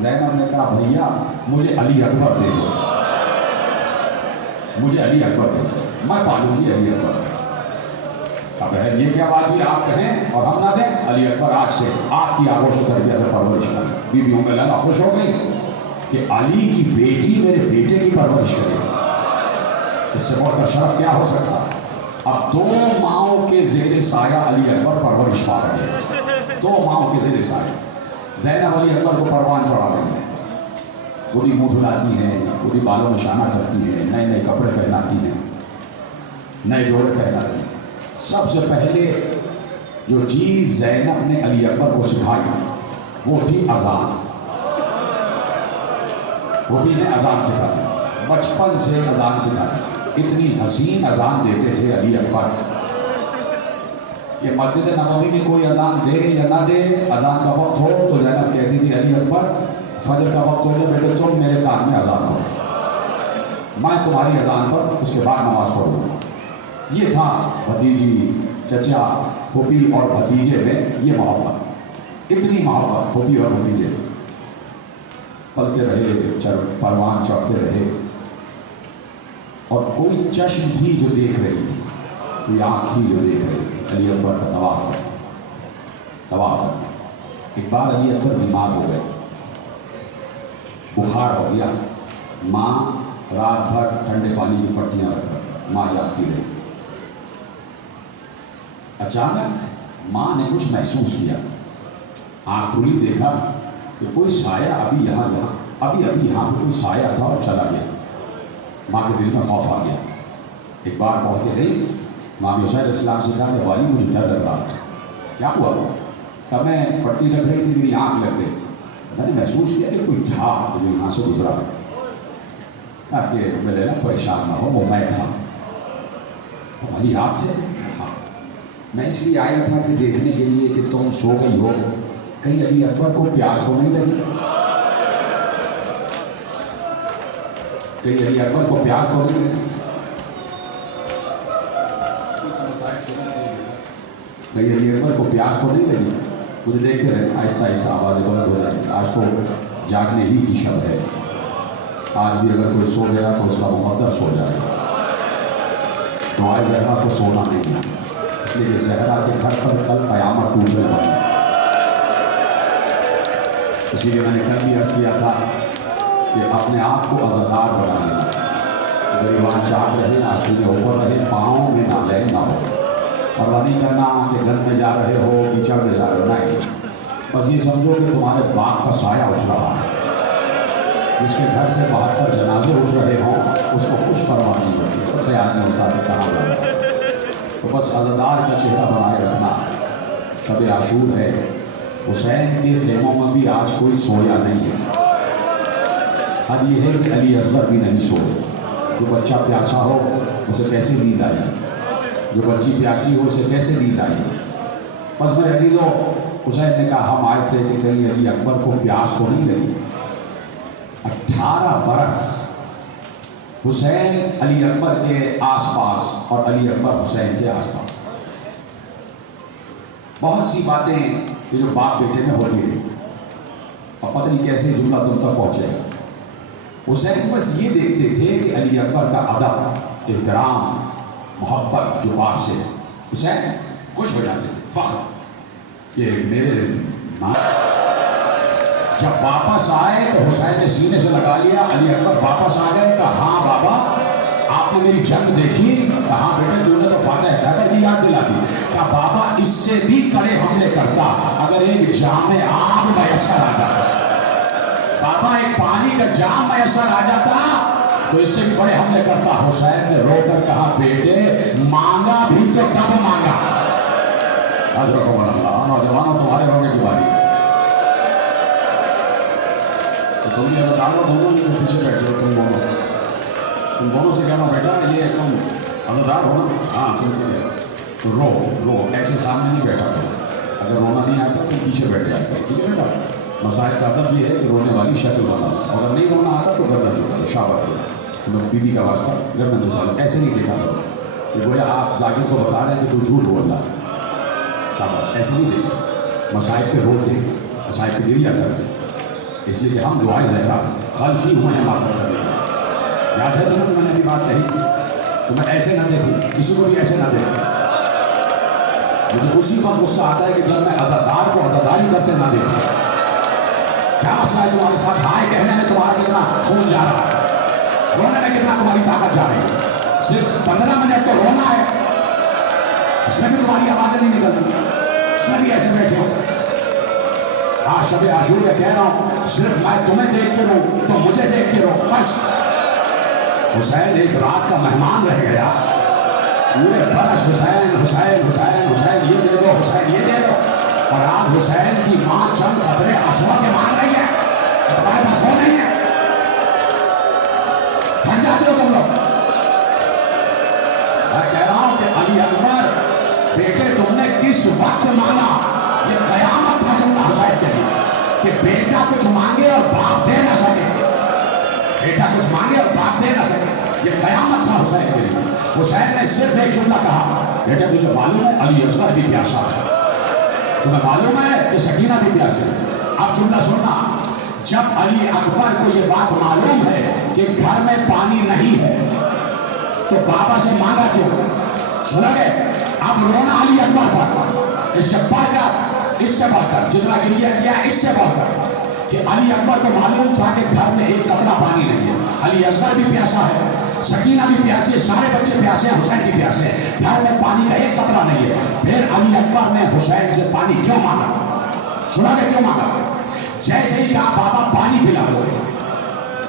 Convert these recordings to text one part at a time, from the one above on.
زینب نے کہا بھیا مجھے علی اکبر دے دو، مجھے علی اکبر دے دو، میں پالوں گی علی اکبر۔ اب یہ کیا بات ہوئی آپ کہیں اور ہم نہ دیں؟ علی اکبر آج سے آپ کی آغوش و تربیت اور پرورش کریں۔ بی بی ام للا خوش ہو گئی کہ علی کی بیٹی میرے بیٹے کی پرورش کرے، اس سے بڑھ کر شرف کیا ہو سکتا؟ اب دو ماؤں کے زیر سایہ علی اکبر پرورش پا رہے ہیں، دو ماؤں کے زیر سایہ۔ زینب علی اکبر کو پروان چڑھا رہی ہیں، خود ہی منہ دھلاتی ہیں، خود ہی بالوں نشانہ کرتی ہیں، نئے نئے کپڑے پہناتی ہیں، نئے جوڑے پہناتی ہیں۔ سب سے پہلے جو چیز زینب نے علی اکبر کو سکھائی وہ تھی اذان۔ وہ بھی انہیں اذان سکھاتے، بچپن سے اذان سکھاتے۔ اتنی حسین اذان دیتے تھے علی اکبر کہ مسجد نبوی میں کوئی اذان دے یا نہ دے، اذان کا وقت ہو تو زینب کہتی تھی علی اکبر فجر کا وقت ہو گیا بیٹے تم میرے کان میں اذان ہو، میں تمہاری اذان پر اس کے بعد نماز پڑھوں۔ یہ تھا بھتیجی، چچا، پھوپھی اور بھتیجے میں یہ محبت، اتنی محبت پھوپھی اور بھتیجے۔ پلتے رہے، پروان چڑھتے رہے، اور کوئی چشم تھی جو دیکھ رہی تھی، کوئی آنکھ تھی جو دیکھ رہی تھی علی اکبر کا طواف کرتے۔ ایک بار علی اکبر بیمار ہو گئے، بخار ہو گیا، ماں رات بھر ٹھنڈے پانی کی پٹیاں رکھ کر ماں جاگتی رہی۔ اچانک ماں نے کچھ محسوس کیا، آنکھ کھلی، دیکھا کہ کوئی سایہ ابھی یہاں کوئی سایہ تھا اور چلا گیا۔ ماں کے دل میں خوف آ گیا، ایک بار پہنچ کے گئی، ماں نے حسین اسلام سے کہا کہ والی مجھے ڈر لگ رہا تھا، کیا ہوا؟ تب میں پٹی رکھ رہی تھی، میری آنکھ لگ گئی، میں نے محسوس کیا کہ کوئی تھا جو یہاں سے گزرا، تاکہ میں پریشان نہ ہو، وہ میں تھا۔ والی آپ سے؟ ہاں، میں اس لیے آیا تھا کہ دیکھنے کے لیے کہ تم سو گئی ہو، کہیں علی اکبر کو پیاس تو نہیں لگی، کہیں علی اکبر کو پیاس تو نہیں لگی، کہیں علی اکبر کو پیاس تو نہیں لگی۔ مجھے دیکھتے رہے، آہستہ آہستہ آوازیں بلند ہو جائیں۔ آج تو جاگنے ہی کی شب ہے، آج بھی اگر کوئی سو گیا تو اس کا مقدر سو جائے گا۔ دعائے زہرا کو سونا نہیں ہے، اس لیے کہ زہرا کے گھر پر کل قیامت ٹوٹنے والی ہے۔ اسی لیے میں نے کل بھی عرض کیا تھا کہ اپنے آپ کو عزادار بنا لینا، گریبان چاک رہے، آستین میں اوپر رہے، پاؤں میں نالین نہ ہو، اور نہیں کرنا کہ گند میں جا رہے ہو، کیچڑ میں جا رہے ہو، نہیں، بس یہ سمجھو کہ تمہارے باپ کا سایہ اٹھ رہا ہے، جس کے گھر سے 72 جنازے اٹھ رہے ہوں اس کو کچھ پرواہ نہیں ہوتی، تو خیال نہیں ہوتا کہ کہاں جا رہا ہے۔ تو بس عزادار کا چہرہ بنائے رکھنا۔ شب عاشور ہے، حسین کے خیموں میں بھی آج کوئی سویا نہیں ہے۔ اب یہ ہے کہ علی اصغر بھی نہیں سوئے۔ جو بچہ پیاسا ہو اسے کیسے نیند آئی، جو بچی پیاسی ہو اسے کیسے نیند آئی۔ بس میرے عزیزو، حسین نے کہا ہم آئے تھے کہ کہیں علی اکبر کو پیاس تو نہیں لگی۔ 18 برس حسین علی اکبر کے آس پاس اور علی اکبر حسین کے آس پاس، بہت سی باتیں کہ جو باپ بیٹے میں ہوتی رہی، اور پتہ نہیں کیسے جملہ تم تک پہنچے گا۔ حسین بس یہ دیکھتے تھے کہ علی اکبر کا ادب، احترام، محبت جو باپ سے، حسین خوش ہو جاتے تھے، فخر کہ میرے ماں جب واپس آئے تو حسین نے سینے سے لگا لیا، علی اکبر واپس آ گئے، کہا ہاں بابا آپ نے میری جنگ دیکھی؟ کہاں بیٹے تم نے تو فاتح خیبر کی یاد دلا دی۔ کہا بابا اس سے بھی کڑے حملے کرتا اگر ایک جام آگ میسر آ جاتا، بابا ایک پانی کا جام میسر آ جاتا تو اس سے بھی بڑے حملے کرتا۔ حسین نے رو کر کہا بیٹے مانگا بھی تو کب مانگا۔ حضرت اللہ نوجوانوں تمہارے رونے کی باری، تم یہ بتاؤ دونوں پیچھے بیٹھ جاؤ، تم دونوں سے کہنا بیٹا یہ تم عزادار ہو نا، ہاں تم سے تو رو ایسے سامنے نہیں بیٹھا کرو، اگر رونا نہیں آتا تو پیچھے بیٹھ جاتا ہے، ٹھیک ہے بیٹا۔ مسائل کا ادب یہ ہے کہ رونے والی شکل بنا، اگر نہیں رونا آتا تو گردن جھکا لو، شاباش کرو، بی بی کا واسطہ گردن جھکا لو، ایسے نہیں دیکھا کرو کہ گویا آپ ذاکر کو بتا رہے ہیں کہ تو جھوٹ بول رہا ہے، شاباش ایسے نہیں دیکھا۔ مسائل پہ روتے، مسائل پہ گریا کرتے، اس لیے کہ ہم دعائیں زہرا خلفی ہوئے ہیں مارکر کرنے. یاد ہے تمہیں میں نے بھی بات کہی تھی تو میں ایسے نہ دیکھوں, کسی کو بھی ایسے نہ دیکھوں. مجھے اسی وقت غصہ آتا ہے کہ جب میں عزادار کو عزاداری کرتے نہ دیکھوں. کیا مسئلہ ہے تمہارے ساتھ؟ ہائے کہنے میں تمہارا کتنا خون جا رہا ہے, رونے میں کتنا تمہاری طاقت جا رہی ہے. صرف 15 منٹ تو رونا ہے, اس میں بھی تمہاری آوازیں نہیں نکلتی, اس میں بھی ایسے بیٹھے ہو. آج شب عاشور میں کہہ رہا ہوں صرف میں تمہیں دیکھ کے رہوں تو مجھے دیکھ کے رہو بس. حسین ایک رات کا مہمان رہ گیا, پورے برس حسین حسین حسین حسین یہ دے دو, حسین یہ دے دو, اور آج حسین کی ماں چند قطرے اشوا کے مانگ رہی ہے, تمہارے پاس ہو نہیں ہے. تھک جاتے ہو تم لوگ. میں کہہ رہا ہوں کہ علی اکبر بیٹے تم نے کس وقت مانگا؟ یہ قیامت تھا جملہ حسین کے لیے کہ بیٹا کچھ مانگے اور باپ دے نہ سکے. بیٹا کچھ مانگے اور باپ دے نہ سکے, یہ قیامت تھا حسین کے لیے. حسین نے صرف ایک جملہ کہا, بیٹا تجھے معلوم ہے علی اصغر بھی پیاسا ہے, تمہیں معلوم ہے کہ سکینہ بھی پیاسی ہے. اب جملہ سننا, جب علی اکبر کو یہ بات معلوم ہے کہ گھر میں پانی نہیں ہے تو بابا سے مانگا کیوں؟ سنا گے اب رونا علی اکبر پر, اس سے بڑھ کر جتنا گریہ کیا اس سے بڑھ کر کہ علی اکبر کو معلوم تھا کہ گھر میں ایک قطرہ پانی نہیں ہے. علی اصغر بھی پیاسا ہے, سکینہ بھی پیاسی ہے, سارے بچے پیاسے ہیں, حسین بھی پیاسے ہیں, گھر میں پانی کا ایک قطرہ نہیں ہے. پھر علی اکبر نے حسین سے پانی کیوں مانگا؟ سنا کہ کیوں مانگا؟ جیسے ہی کہا بابا پانی پلا دو,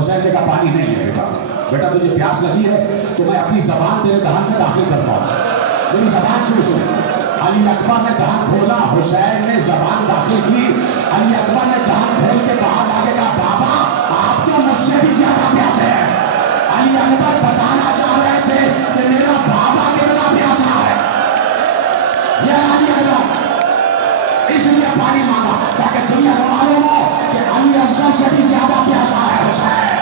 حسین نے کہا پانی نہیں ہے بیٹا, بیٹا تجھے پیاس لگی ہے تو میں اپنی زبان تیرے دہن میں داخل کرتا ہوں, میری زبان چوس لے. علی اکبر نے دہن کھولا, حسین نے زبان داخل کی. علی اکبر نے دہن کھول کے باہر آ کے کہا بابا آپ تو مجھ سے بھی زیادہ پیاسے ہیں. علی اکبر بتانا چاہ رہے تھے کہ میرا بابا کتنا پیاسا ہے. یہ علی اکبر اس لیے پانی مانگا تاکہ دنیا کو معلوم ہو کہ علی اصغر سے بھی زیادہ پیاسا ہے حسین.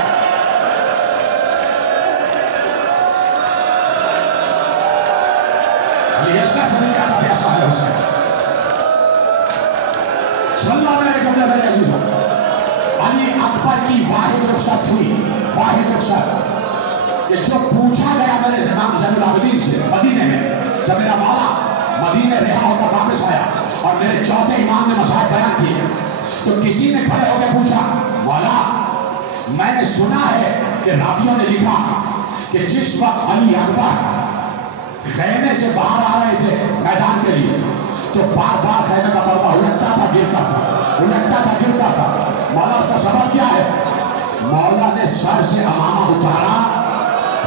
علی اصغر سے بھی زیادہ پیاسا ہے حسین. سن لو میرے جملے میرے عزیزوں, علی اکبر کی واحد رخصت تھی, واحد رخصت کہ جو پوچھا گیا میرے امام زین العابدین سے مدینے میں, جب میرا مولا مدینے رہا ہو کر واپس آیا اور میرے چوتھے امام نے مسائل بیان کیے تو کسی نے کھڑے ہو کے پوچھا مولا میں نے سنا ہے کہ راویوں نے لکھا کہ جس وقت علی اکبر خیمے سے باہر آ رہے تھے میدان کے لیے تو بار بار خیمے کا پردہ الٹتا تھا گرتا تھا, الٹتا تھا گرتا تھا. مولا اس کا سبب کیا ہے؟ مولا نے سر سے امامہ اتارا,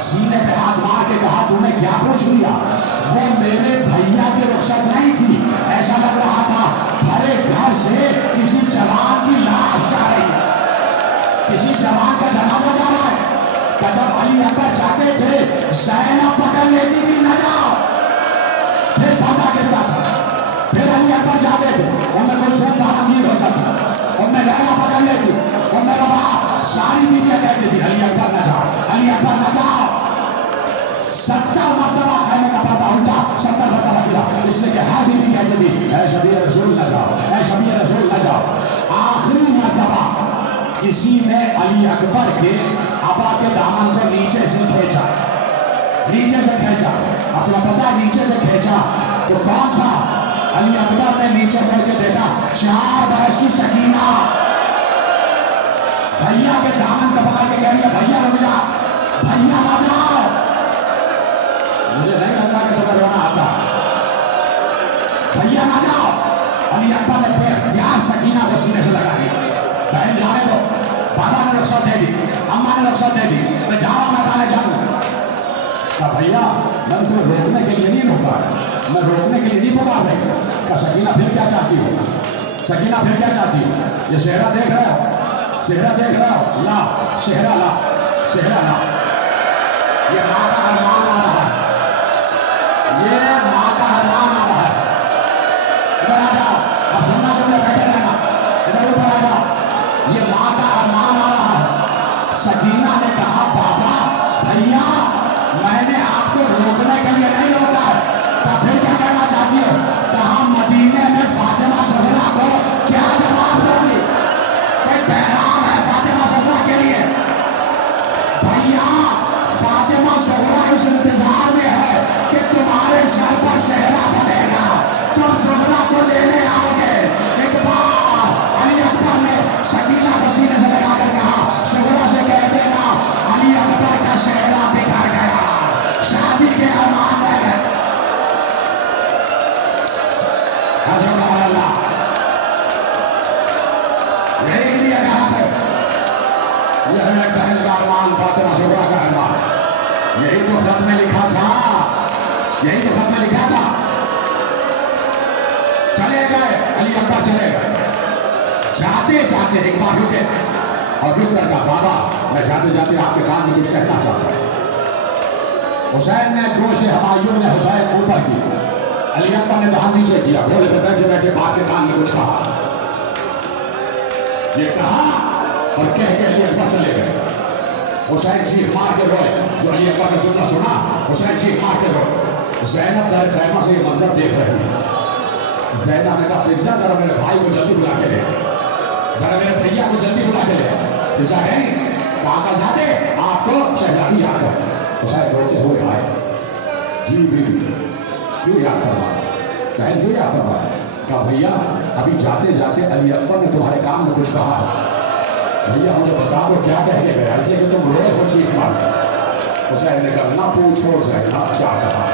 سینے پہ ہاتھ مار کے کہا تم نے کیا پوچھ لیا؟ وہ میرے بھیا کی رخصت نہیں تھی, ایسا لگ رہا تھا بھرے گھر سے کسی جوان کی لاش جا رہی, کسی جوان کا جنازہ جا رہا ہے. کہ جب علی اکبر جاتے تھے زینب پکڑ لیتی تھی نہ جاؤ, پھر پردہ گرتا تھا. پھر علی اکبر جاتے تھے, ان میں کوئی چھوٹا امیر ہو جاتا, ان میں لیلا پکڑ لیتی, ان میں ربا ساری بیویاں کہتی تھی علی اکبر نہ جاؤ, علی اکبر نہ جاؤ. 70 مرتبہ خیمے کا پردہ الٹا, 70 مرتبہ گرا, اس لیے کہ ہر بیوی کہتی تھی اے شبیہ رسول نہ جاؤ, اے شبیہ رسول نہ جاؤ. آخری مرتبہ کسی نے علی اکبر کے ابا کے دامن کو نیچے سے کھینچا, نیچے سے کھینچا. اب تمہیں پتا ہے نیچے سے کھینچا تو کون تھا؟ علی اکبر نے نیچے مڑ کے دیکھا 4 برس کی سکینہ بھیا کے دامن کو پکڑ کے کہہ رہی ہے بھیا رک جا, بھیا نہ جاؤ. مجھے نہیں لگتا کہ تمہیں رونا آتا, بھیا نہ جاؤ. علی اکبر نے بے اختیار سکینہ کو سینے سے لگا دیا, بہن جانے دو, بابا نے رخصت دے دی, اماں نے رخصت دے دی, میں جا رہا ہوں میدان جنگ. کہا بھیا میں تمہیں روکنے کے لیے نہیں پکار, میں روکنے کے لیے نہیں پکار رہی. کہا سکینہ پھر کیا چاہتی ہو, سکینہ پھر کیا چاہتی ہو؟ یہ صحرا دیکھ رہے ہو, صحرا دیکھ رہے ہو, لا صحرا لا, صحرا لا. یہ ماں کا ارمان آ رہا ہے, یہ ماں کا ارمان آ رہا ہے. ادھر آ جاؤ, اب سننا تم نے بیٹھے رہنا, ادھر اوپر آ جاؤ. یہ ماں کا ارمان آ رہا ہے. سکینہ نے کہا بابا بھیا میں نے آپ کو روکنے کے لیے نہیں روکا ہے. کہا پھر کیا کہنا چاہتی ہو؟ کہا مدینے میں فاطمہ زہرا کو کیا جواب دوں گی کہ پیغام یہی لیے کہا ہے یہ ہے بہن کا ارمان فاطمہ زہرا کا ارمان یہی تو خط میں لکھا تھا یہی تو خط میں لکھا تھا چلے گئے علی اکبر چلے گئے جاتے جاتے ایک بار رکے اور رک کر کہا بابا میں جاتے جاتے آپ کے کان میں کچھ کہنا چاہتا ہوں حسین نے گوش ہمایوں نے حسین اوپر کی علی اکبر نے دہان نیچے کیا گھوڑے پہ بیٹھے بیٹھے باپ کے کان میں کچھ کہا یہ کہا اور کہہ کے علی اکبر چلے گئے حسین چیخ مار کے روئے جو علی اکبر کا جملہ سنا حسین چیخ مار کے روئے زینب در خیمہ سے یہ منظر دیکھ رہی تھی زینب نے کہا فضا ذرا میرے بھائی کو جلدی بلا کے لے ذرا میرے بھیا کو جلدی بلا کے لے فضا کہیں کہا زادے آپ کو شہزادی یاد کر حسین روتے ہوئے آئے جی بیوی کیوں یاد کروایا بہن کیوں یاد کروایا کہا بھیا ابھی جاتے جاتے علی اکبر نے تمہارے کام میں کچھ کہا ہے بھیا مجھے بتا دو کیا کہہ کے گیا اس لیے کہ تم روئے ہو چیخ مار حسین نے کہا نہ پوچھو زینب کیا کہا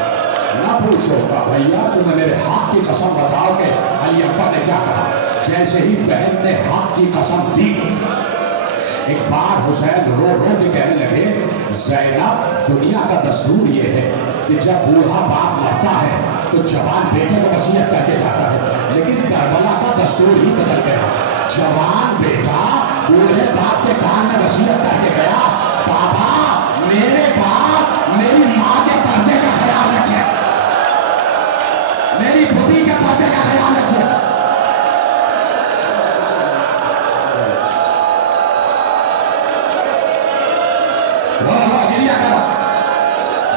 نہ پوچھو کہا بھیا تمہیں میرے ہاتھ کی قسم بتاؤ کہ علی اکبر نے کیا کہا جیسے ہی بہن نے ہاتھ کی قسم دی ایک بار حسین رو رو کے کہنے لگے زینب دنیا کا دستور یہ ہے کہ جب بوڑھا باپ مرتا ہے تو جوان بیٹے کو وصیت کر کے جاتا ہے لیکن کربلا کا دستور ہی بدل گیا جوان بیٹا بوڑھے باپ کے کان میں وصیت کر کے گیا بابا میرے باپ میری ماں کے پردے کا خیال رکھے میری بھوبی کے پردے کا خیال رکھے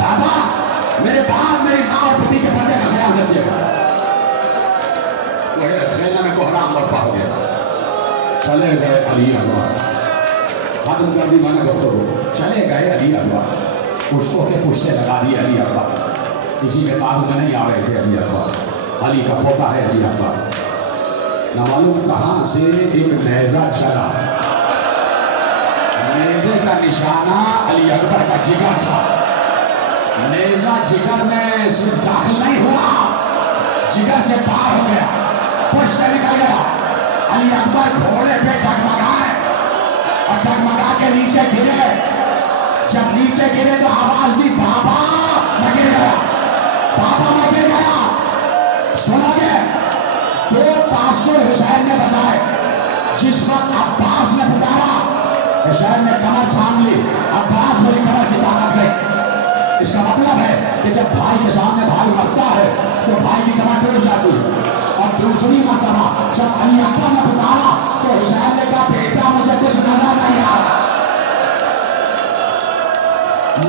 بابا میرے باپ میری ماں اور بھوبی کے پردے کا خیال رکھے خیمہ میں کوہرام برپا ہو گیا چلے گئے علی اکبر ختم کر دی میں نے گفتگو چلے گئے علی اکبر پشتوں کے پشتے لگا دی علی اکبر کسی کے قابو میں نہیں آ رہے تھے علی اکبر علی کا پوتا ہے علی اکبر نہ معلوم کہاں سے ایک نیزہ چلا نیزے کا نشانہ علی اکبر کا جگر تھا نیزہ جگر میں صرف داخل نہیں ہوا جگر سے پار ہو گیا پشت سے نکل گیا علی اکبر گھوڑے پہ ڈگمگائے اور ڈگمگا کے نیچے گرے جب نیچے گرے تو آواز دی بابا میں گر گیا بابا میں گر گیا سنا گے دو تاثر حسین نے بتائے جس وقت عباس نے پکارا حسین نے کمر تھام لی عباس میری کمر کی طاقت گئی اس کا مطلب ہے کہ جب بھائی کے سامنے بھائی مرتا ہے تو بھائی کی کمر ٹوٹ جاتی ہے اور دوسری مرتبہ جب علی اکبر نے پکارا تو حسین نے کہا بیٹا مجھے کچھ نظر نہیں آ رہا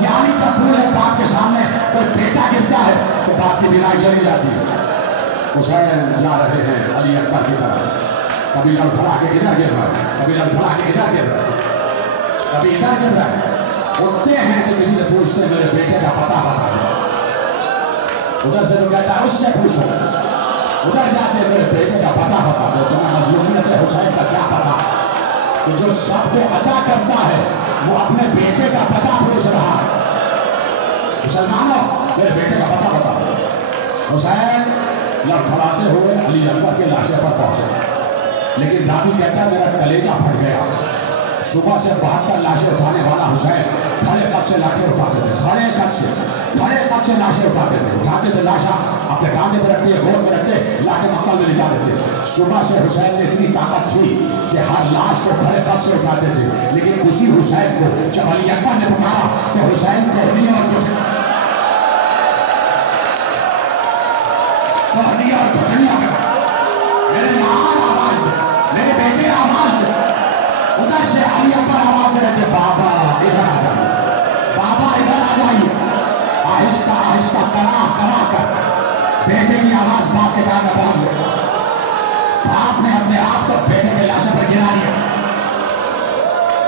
یعنی جب پورے باپ کے سامنے کوئی بیٹا گرتا ہے تو باپ کی بینائی چلی جاتی ہے حسین جا رہے ہیں علی اکبر کی طرف کبھی لڑکھڑا کے ادھر گر رہا ہے کبھی لڑکھڑا کے ادھر گر رہا ہے کبھی ادھر گر رہا ہے اٹھتے ہیں کہ کسی سے پوچھتے میرے بیٹے کا پتہ بتا دو ادھر سے تو کہتا ہے اس سے پوچھو ادھر جاتے میرے بیٹے کا پتہ بتا دو تمہیں مظلومیت حسین کا کیا پتہ کہ جو سب کو ادا کرتا ہے وہ اپنے بیٹے کا پتہ پوچھ رہا ہے مسلمانوں میرے بیٹے کا پتہ بتا دو حسین لڑکھڑاتے ہوئے علی اکبر کے لاشے پر پہنچے لیکن دادی کہتا ہے میرا کلیجہ پھٹ گیا صبح سے 72 لاشیں اٹھانے والا حسین کھڑے قد سے لاشیں اٹھاتے تھے کھڑے قد سے لاشیں اٹھاتے تھے لاشاں اپنے کاندھے پہ رکھتے گود میں رکھتے لا کے مکہ میں لے جا دیتے صبح سے حسین میں اتنی طاقت تھی کہ ہر لاش کو کھڑے قد سے اٹھاتے تھے لیکن اسی حسین کو جب علی اکبر نے پکارا تو حسین کوہنی اور گھٹنیاں میرے نام آواز دے میرے بیٹے آواز دے ادھر سے علی اکبر آواز دے رہے تھے بابا ادھر آ جائیے بابا ادھر آ جائیے آہستہ آہستہ کرا کر بیٹے کی آواز باپ کے کان میں پہنچ گئی باپ نے اپنے آپ کو بیٹے کے لاشے پر گرا دیا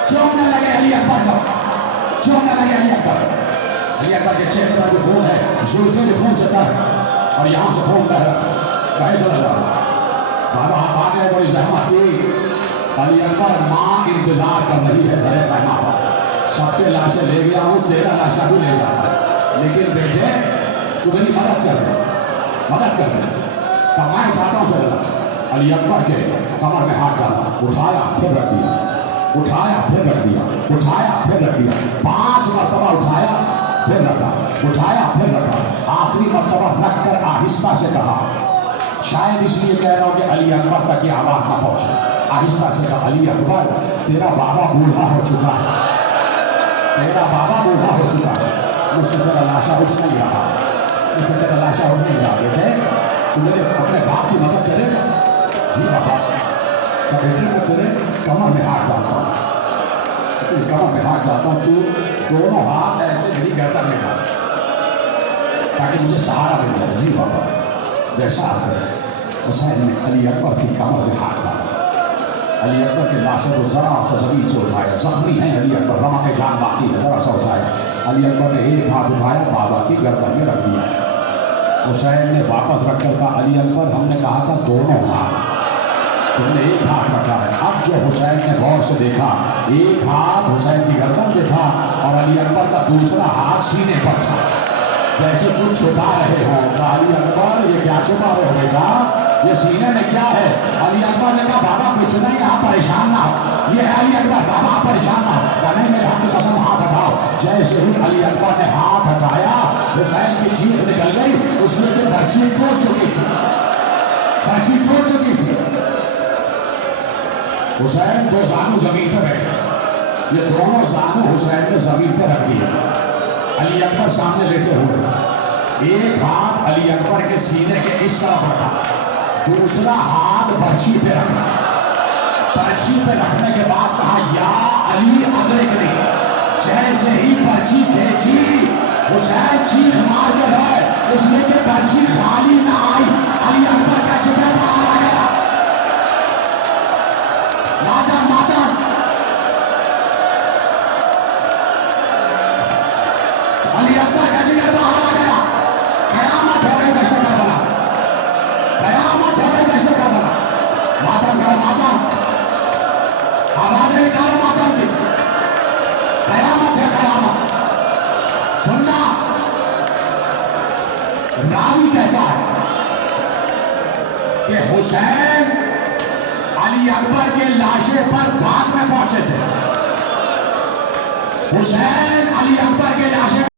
چومنے لگے علی اکبر کو چومنے لگے علی اکبر کے چہرے پر بھی خون ہے زلفیں بھی خون سے تر اور یہاں سے خون بہے چلا جا رہا بابا آپ آگے بڑی زحمت کی علی اکبر ماں انتظار کر رہی ہے بڑے خیمہ پر سب کے لاشیں لے گیا ہوں تیرا لاشا بھی لے جاتا لیکن بیٹے تو میری مدد کر دے کب میں چاہتا ہوں تیرا لاشا علی اکبر کے کمر میں ہاتھ ڈالا, اٹھایا پھر رکھ دیا, اٹھایا پھر رکھ دیا, اٹھایا پھر رکھ دیا, 5 مرتبہ اٹھایا پھر رکھا, اٹھایا پھر رکھا, آخری مرتبہ رکھ کر آہستہ سے کہا, شاید اس لیے کہہ رہا ہوں کہ علی اکبر تک یہ آواز نہ پہنچے, آہستہ سے کہا, علی اکبر تیرا بابا بوڑھا ہو چکا ہے, تیرا بابا بوڑھا ہو چکا ہے, مجھ سے تیرا لاشا اٹھ نہیں رہا, مجھ سے تیرا لاشا اٹھ نہیں رہا, بیٹے تو میرے اپنے باپ کی مدد کرے گا؟ جی بابا. تو بیٹے میں تیرے کمر میں ہاتھ ڈالتا ہوں, کمر میں ہاتھ ڈالتا ہوں, تو دونوں ہاتھ ایسے میری گردن میں ڈال تاکہ مجھے سہارا مل جائے. جی بابا. جیسا آپ ہے حسین نے علی اکبر کی کمر میں ہاتھ ڈالا, علی اکبر کے لاشوں کو ذرا سا زمین سے اٹھایا, زخمی ہیں علی اکبر, رمق جان باقی ہے, ذرا سا اٹھایا. علی اکبر نے ایک ہاتھ اٹھایا, بابا کی گردن میں رکھ دیا. حسین نے واپس رکھ کر کہا, علی اکبر ہم نے کہا تھا دونوں ہاتھ, تم نے ایک ہاتھ رکھا ہے. اب جو حسین نے غور سے دیکھا, ایک ہاتھ حسین کی گردن پہ تھا اور علی اکبر کا دوسرا ہاتھ سینے پر تھا, جیسے کچھ چھپا رہے ہوں. علی اکبر یہ کیا چھپا رہے ہو بیٹا, یہ سینے میں کیا ہے؟ علی اکبر نے کہا, بابا کچھ نہیں, آپ پریشان نہ ہو, یہ ہے علی اکبر, بابا آپ پریشان نہ ہو. کہا نہیں, میرے ہاتھ کی قسم, ہاتھ ہٹاؤ. جیسے ہی علی اکبر نے ہاتھ ہٹایا, حسین کی چیخ نکل گئی, اس لیے کہ برچی ٹوٹ چکی تھی, برچی ٹوٹ چکی تھی. حسین 2 زانو زمین پہ بیٹھے, یہ دونوں زانو حسین نے زمین پہ رکھ دیے, علی اکبر سامنے لیٹے ہوئے, ایک ہاتھ علی اکبر کے سینے کے اس طرف رکھا, دوسرا ہاتھ برچی پہ رکھا. برچی پہ رکھنے کے بعد کہا, یا علی ادرکنی. جیسے ہی برچی کھینچی, حسین چیخ مار کے گئے, اس لیے کہ برچی خالی نہ آئی, علی اکبر کا جگر باہر آ گیا. ماتم ماتم, علی اکبر کا جگر باہر آ گیا. قیامت ہو گئی دشت کربلا, قیامت ہو گئی دشت کربلا. ماتم کرو, ماتم, آوازیں نکالو ماتم کی, قیامت ہے قیامت. سننا, راوی کہتا ہے کہ حسین علی اکبر کے لاشے پر بعد میں پہنچے تھے. حسین علی اکبر کے لاشے